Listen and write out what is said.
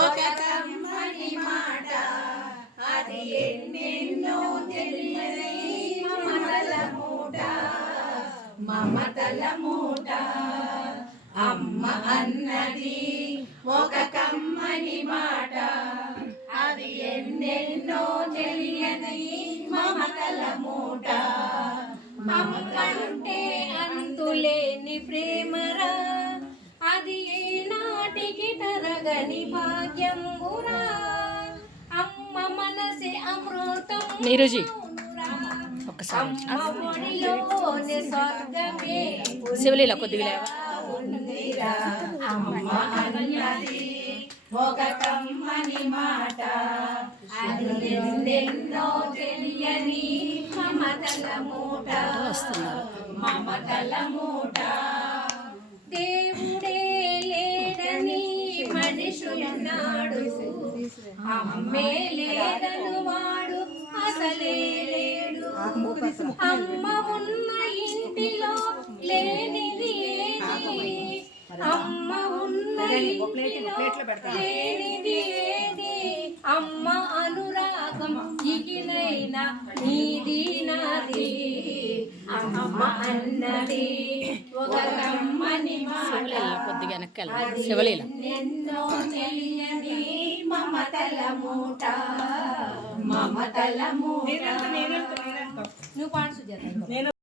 ఒక కమ్మని మాట అది ఎన్నెన్నో తెలియని మమతల మూట మమతల మూట అమ్మ అన్నది ఒక కమ్మని మాట అది ఎన్నెన్నో తెలియని మమతల మూట అమ్మంటే అంతులేని ప్రేమరా అది ఏనాటికి తరగని భాగ్యంబురా అమ్మ మనసే అమృతం నీరుజీ ఒడిలోనే స్వర్గమే శివలీల కొద్దిగా ఉందిరా అమ్మ అన్నది ఒక కమ్మని మాట అది ఎన్నెన్నో తెలియని మమతల మూట మమతల మూట దేవుడే లేడని మనుషులున్నాడు అమ్మే లేదను వాడు అసలే లేడు అమ్మ ఉన్న ఇంటిలో లేనిది ఏది అమ్మ ఉన్న ఇంటిలో లేనిది ఏది అమ్మ అనురాగం ఇగినైనా నీది నాది అమ్మ అన్నది ఒక కమ్మని మాట కొద్దిగా వెనకాల శివలీల ఎన్నో తెలియని మమతల మూట మమతల మూట నువ్వు పాడు సుజాత.